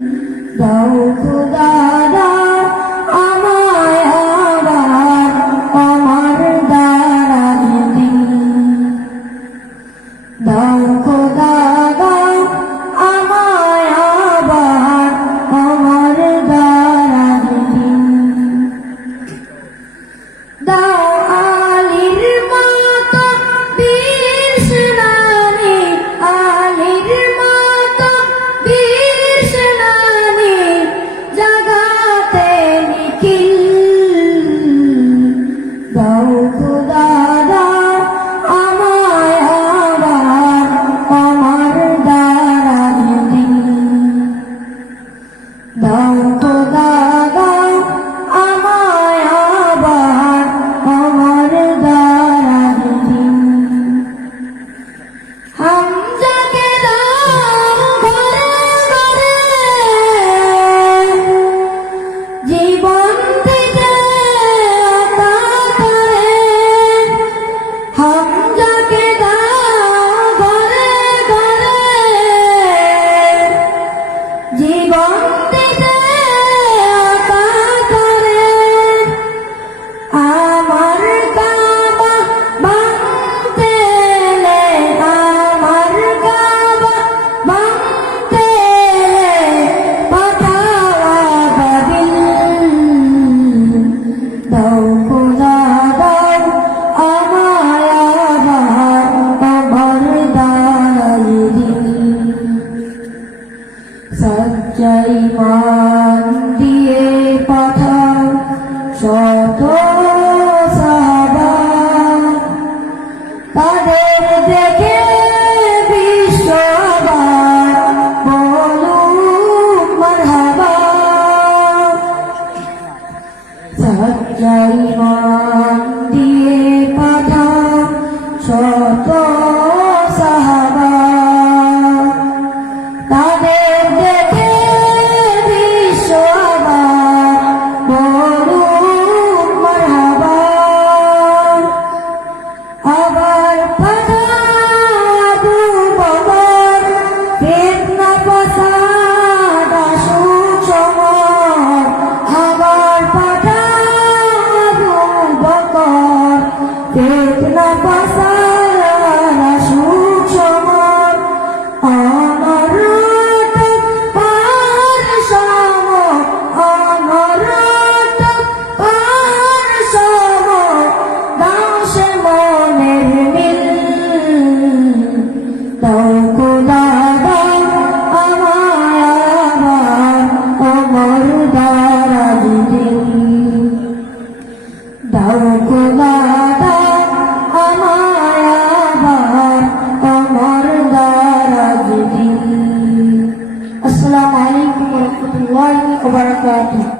দাও খোদা দাও আমায় আবার আমার দারাজ দিন। দাও খোদা দাও আমায় আবার আমার দারাজ দিন। দাও আলীর মতো বীর সেনানী, আলীর মতো বীর সেনানী জাগাতে নিখিল। দাও খোদা দাও আমায় আবার আমার দারাজ দিন। দাও খোদা দাও আমায় আবার আমার দারাজ দিন। হামজাকে দাও ঘরে ঘরে জীবন দিতে আতা করে। হামজাকে দাও ঘরে ঘরে জীবন দিতে আতা করে। আমার কাবা ভাঙতে এলে, আমার কাবা ভাঙতে এলে পাঠাও আবাবিল। দাও খোদা দাও আমায় আবার আমার দারাজ দিন। সচ্চাই মান দিয়ে পাঠাও শত সাহাবা, তাদের দেখে বিশ্ব আবার বলুক মারহাবা। সচ্চাই মান দিয়ে পাঠাও শত সাহাবা, তাদের দেখে বিশ্ব আবার বলুক মারহাবা। আবার পাঠাও আবু বকর, ফিতনা ফাসাদ আসুক সমর। আবার পাঠাও আবু বকর, ফিতনা ফাসাদ আসুক সমর। অনরত পার সম, অনরত পার সম দাও সে মনের মিল। দাও খোদা দাও আমায় আবার আমার দারাজ দিন। দাও খোদা দাও আমায় আবার আমার দারাজ দিন। আসসালামু আলাইকুম ওয়া রাহমাতুল্লাহি ওয়া বারাকাতুহু।